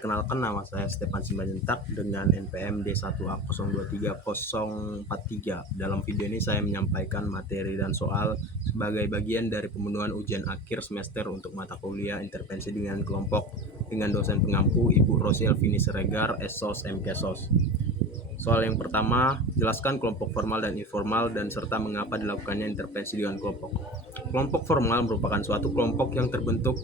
Perkenalkan, nama saya Stefan Simanjuntak dengan NPM D1A023043. Dalam video ini saya menyampaikan materi dan soal sebagai bagian dari pemenuhan ujian akhir semester untuk mata kuliah intervensi dengan kelompok dengan dosen pengampu Ibu Rosi Elvini Siregar, SOS MKSOS. Soal yang pertama, jelaskan kelompok formal dan informal dan serta mengapa dilakukannya intervensi dengan kelompok. Kelompok formal merupakan suatu kelompok yang terbentuk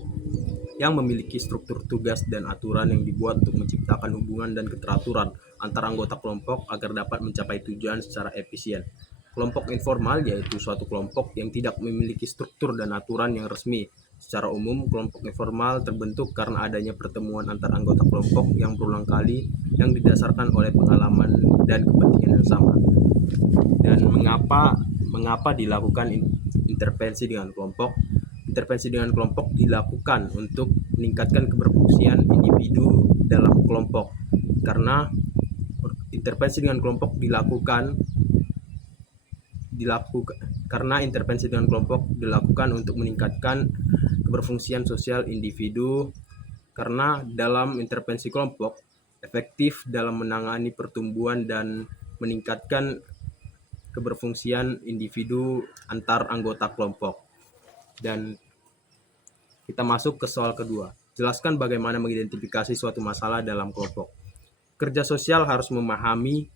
yang memiliki struktur tugas dan aturan yang dibuat untuk menciptakan hubungan dan keteraturan antara anggota kelompok agar dapat mencapai tujuan secara efisien. Kelompok informal yaitu suatu kelompok yang tidak memiliki struktur dan aturan yang resmi. Secara umum, kelompok informal terbentuk karena adanya pertemuan antar anggota kelompok yang berulang kali yang didasarkan oleh pengalaman dan kepentingan yang sama. Dan mengapa dilakukan intervensi dengan kelompok? Intervensi dengan kelompok dilakukan untuk meningkatkan keberfungsian individu dalam kelompok. Karena intervensi dengan kelompok dilakukan untuk meningkatkan keberfungsian sosial individu, karena dalam intervensi kelompok efektif dalam menangani pertumbuhan dan meningkatkan keberfungsian individu antar anggota kelompok. Dan kita masuk ke soal kedua. Jelaskan bagaimana mengidentifikasi suatu masalah dalam kelompok. Kerja sosial harus memahami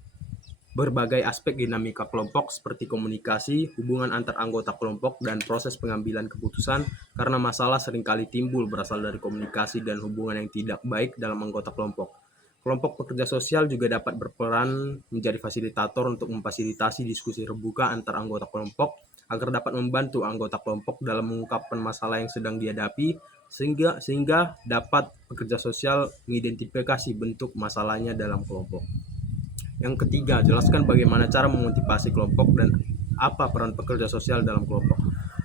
berbagai aspek dinamika kelompok seperti komunikasi, hubungan antar anggota kelompok, dan proses pengambilan keputusan karena masalah seringkali timbul berasal dari komunikasi dan hubungan yang tidak baik dalam anggota kelompok. Kelompok pekerja sosial juga dapat berperan menjadi fasilitator untuk memfasilitasi diskusi terbuka antar anggota kelompok agar dapat membantu anggota kelompok dalam mengungkapkan masalah yang sedang dihadapi sehingga dapat pekerja sosial mengidentifikasi bentuk masalahnya dalam kelompok. Yang ketiga, jelaskan bagaimana cara memotivasi kelompok dan apa peran pekerja sosial dalam kelompok.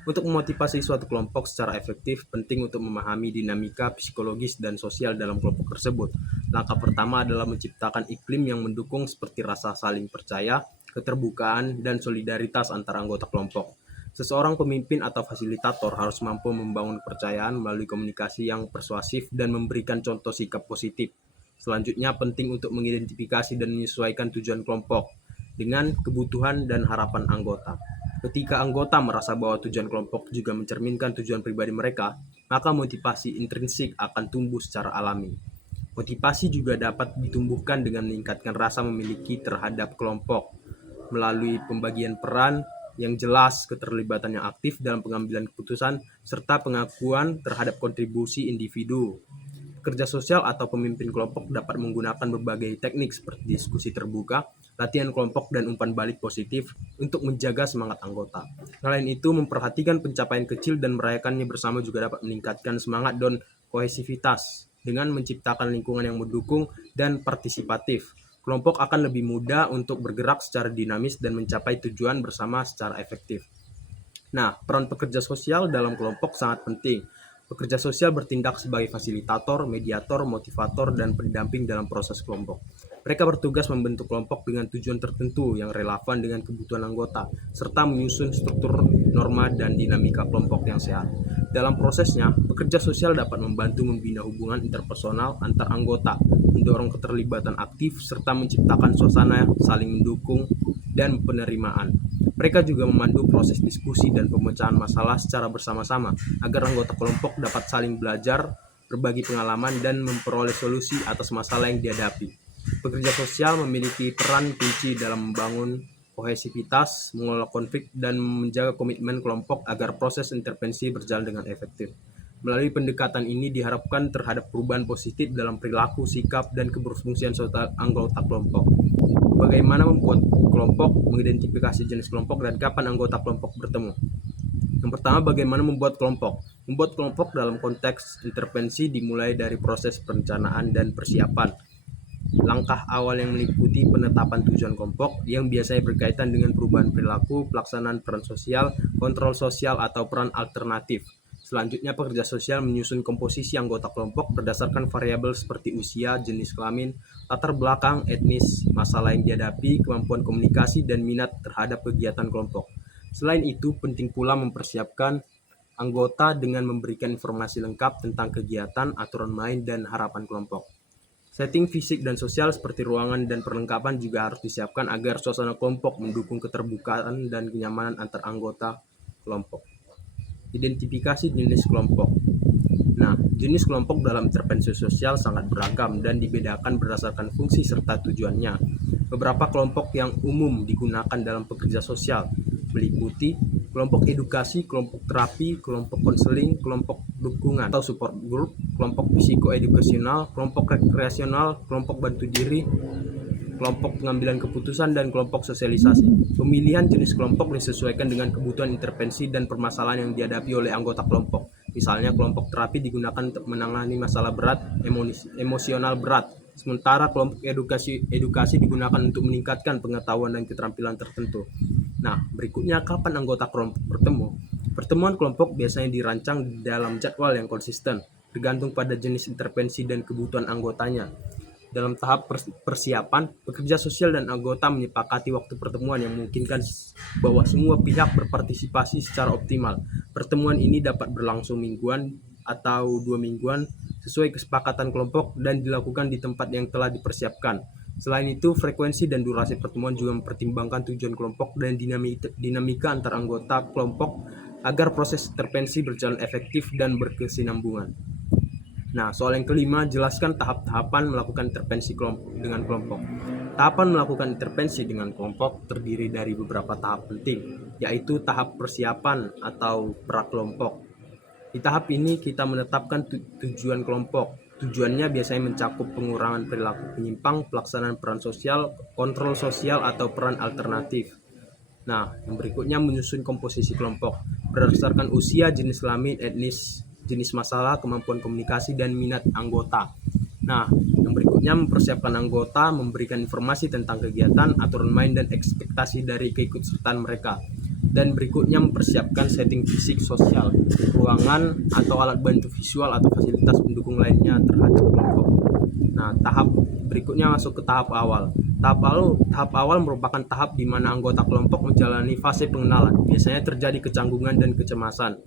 Untuk memotivasi suatu kelompok secara efektif, penting untuk memahami dinamika psikologis dan sosial dalam kelompok tersebut. Langkah pertama adalah menciptakan iklim yang mendukung seperti rasa saling percaya, keterbukaan, dan solidaritas antara anggota kelompok. Seseorang pemimpin atau fasilitator harus mampu membangun kepercayaan melalui komunikasi yang persuasif dan memberikan contoh sikap positif. Selanjutnya, penting untuk mengidentifikasi dan menyesuaikan tujuan kelompok dengan kebutuhan dan harapan anggota. Ketika anggota merasa bahwa tujuan kelompok juga mencerminkan tujuan pribadi mereka, maka motivasi intrinsik akan tumbuh secara alami. Motivasi juga dapat ditumbuhkan dengan meningkatkan rasa memiliki terhadap kelompok melalui pembagian peran yang jelas, keterlibatan yang aktif dalam pengambilan keputusan, serta pengakuan terhadap kontribusi individu. Pekerja sosial atau pemimpin kelompok dapat menggunakan berbagai teknik seperti diskusi terbuka, latihan kelompok, dan umpan balik positif untuk menjaga semangat anggota. Selain itu, memperhatikan pencapaian kecil dan merayakannya bersama juga dapat meningkatkan semangat dan kohesivitas dengan menciptakan lingkungan yang mendukung dan partisipatif. Kelompok akan lebih mudah untuk bergerak secara dinamis dan mencapai tujuan bersama secara efektif. Nah, peran pekerja sosial dalam kelompok sangat penting. Pekerja sosial bertindak sebagai fasilitator, mediator, motivator, dan pendamping dalam proses kelompok. Mereka bertugas membentuk kelompok dengan tujuan tertentu yang relevan dengan kebutuhan anggota, serta menyusun struktur, norma, dan dinamika kelompok yang sehat. Dalam prosesnya, pekerja sosial dapat membantu membina hubungan interpersonal antar anggota, mendorong keterlibatan aktif, serta menciptakan suasana saling mendukung dan penerimaan. Mereka juga memandu proses diskusi dan pemecahan masalah secara bersama-sama agar anggota kelompok dapat saling belajar, berbagi pengalaman, dan memperoleh solusi atas masalah yang dihadapi. Pekerja sosial memiliki peran kunci dalam membangun kohesivitas, mengelola konflik, dan menjaga komitmen kelompok agar proses intervensi berjalan dengan efektif. Melalui pendekatan ini diharapkan terhadap perubahan positif dalam perilaku, sikap, dan keberfungsian sosial anggota kelompok. Bagaimana membuat kelompok, mengidentifikasi jenis kelompok, dan kapan anggota kelompok bertemu. Yang pertama, bagaimana membuat kelompok. Membuat kelompok dalam konteks intervensi dimulai dari proses perencanaan dan persiapan. Langkah awal yang meliputi penetapan tujuan kelompok yang biasanya berkaitan dengan perubahan perilaku, pelaksanaan peran sosial, kontrol sosial, atau peran alternatif. Selanjutnya, pekerja sosial menyusun komposisi anggota kelompok berdasarkan variabel seperti usia, jenis kelamin, latar belakang etnis, masalah yang dihadapi, kemampuan komunikasi, dan minat terhadap kegiatan kelompok. Selain itu, penting pula mempersiapkan anggota dengan memberikan informasi lengkap tentang kegiatan, aturan main, dan harapan kelompok. Setting fisik dan sosial seperti ruangan dan perlengkapan juga harus disiapkan agar suasana kelompok mendukung keterbukaan dan kenyamanan antar anggota kelompok. Identifikasi jenis kelompok. Nah, jenis kelompok dalam intervensi sosial sangat beragam dan dibedakan berdasarkan fungsi serta tujuannya. Beberapa kelompok yang umum digunakan dalam pekerja sosial meliputi kelompok edukasi, kelompok terapi, kelompok konseling, kelompok dukungan atau support group, kelompok psikoedukasional, kelompok rekreasional, kelompok bantu diri, kelompok pengambilan keputusan, dan kelompok sosialisasi. Pemilihan jenis kelompok disesuaikan dengan kebutuhan intervensi dan permasalahan yang dihadapi oleh anggota kelompok. Misalnya, kelompok terapi digunakan untuk menangani masalah berat, emosional berat, sementara kelompok edukasi digunakan untuk meningkatkan pengetahuan dan keterampilan tertentu. Nah, berikutnya kapan anggota kelompok bertemu? Pertemuan kelompok biasanya dirancang dalam jadwal yang konsisten, tergantung pada jenis intervensi dan kebutuhan anggotanya. Dalam tahap persiapan, pekerja sosial dan anggota menyepakati waktu pertemuan yang memungkinkan bahwa semua pihak berpartisipasi secara optimal. Pertemuan ini dapat berlangsung mingguan atau 2 mingguan sesuai kesepakatan kelompok dan dilakukan di tempat yang telah dipersiapkan. Selain itu, frekuensi dan durasi pertemuan juga mempertimbangkan tujuan kelompok dan dinamika antar anggota kelompok agar proses intervensi berjalan efektif dan berkesinambungan. Nah, soal yang kelima, jelaskan tahap-tahapan melakukan intervensi dengan kelompok. Tahapan melakukan intervensi dengan kelompok terdiri dari beberapa tahap penting, yaitu tahap persiapan atau prakelompok. Di tahap ini kita menetapkan tujuan kelompok. Tujuannya biasanya mencakup pengurangan perilaku penyimpang, pelaksanaan peran sosial, kontrol sosial, atau peran alternatif. Nah, yang berikutnya menyusun komposisi kelompok berdasarkan usia, jenis kelamin, etnis, jenis masalah, kemampuan komunikasi, dan minat anggota. Nah, yang berikutnya mempersiapkan anggota, memberikan informasi tentang kegiatan, aturan main, dan ekspektasi dari keikutsertaan mereka. Dan berikutnya mempersiapkan setting fisik, sosial, ruangan, atau alat bantu visual atau fasilitas pendukung lainnya terhadap kelompok. Nah, tahap berikutnya masuk ke tahap awal. Tahap awal merupakan tahap di mana anggota kelompok menjalani fase pengenalan. Biasanya terjadi kecanggungan dan kecemasan.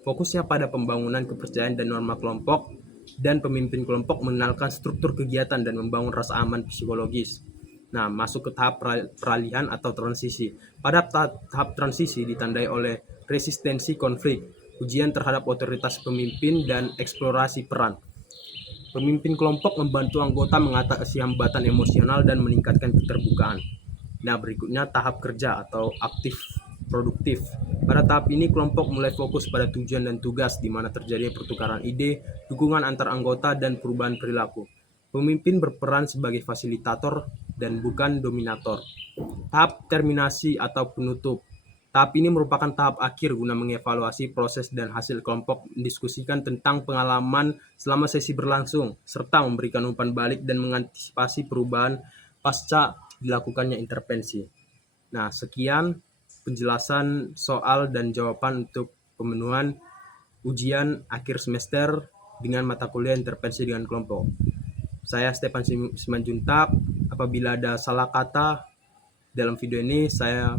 Fokusnya pada pembangunan kepercayaan dan norma kelompok, dan pemimpin kelompok mengenalkan struktur kegiatan dan membangun rasa aman psikologis. Nah, masuk ke tahap peralihan atau transisi. Pada tahap transisi ditandai oleh resistensi konflik, ujian terhadap otoritas pemimpin, dan eksplorasi peran. Pemimpin kelompok membantu anggota mengatasi hambatan emosional dan meningkatkan keterbukaan. Nah, berikutnya tahap kerja atau aktif produktif. Pada tahap ini kelompok mulai fokus pada tujuan dan tugas, di mana terjadi pertukaran ide, dukungan antar anggota, dan perubahan perilaku. Pemimpin berperan sebagai fasilitator dan bukan dominator. Tahap terminasi atau penutup. Tahap ini merupakan tahap akhir guna mengevaluasi proses dan hasil kelompok, mendiskusikan tentang pengalaman selama sesi berlangsung, serta memberikan umpan balik dan mengantisipasi perubahan pasca dilakukannya intervensi. Nah, sekian penjelasan soal dan jawaban untuk pemenuhan ujian akhir semester dengan mata kuliah intervensi dengan kelompok. Saya Stefan Simanjuntak. Apabila ada salah kata dalam video ini, saya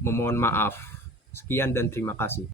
memohon maaf. Sekian dan terima kasih.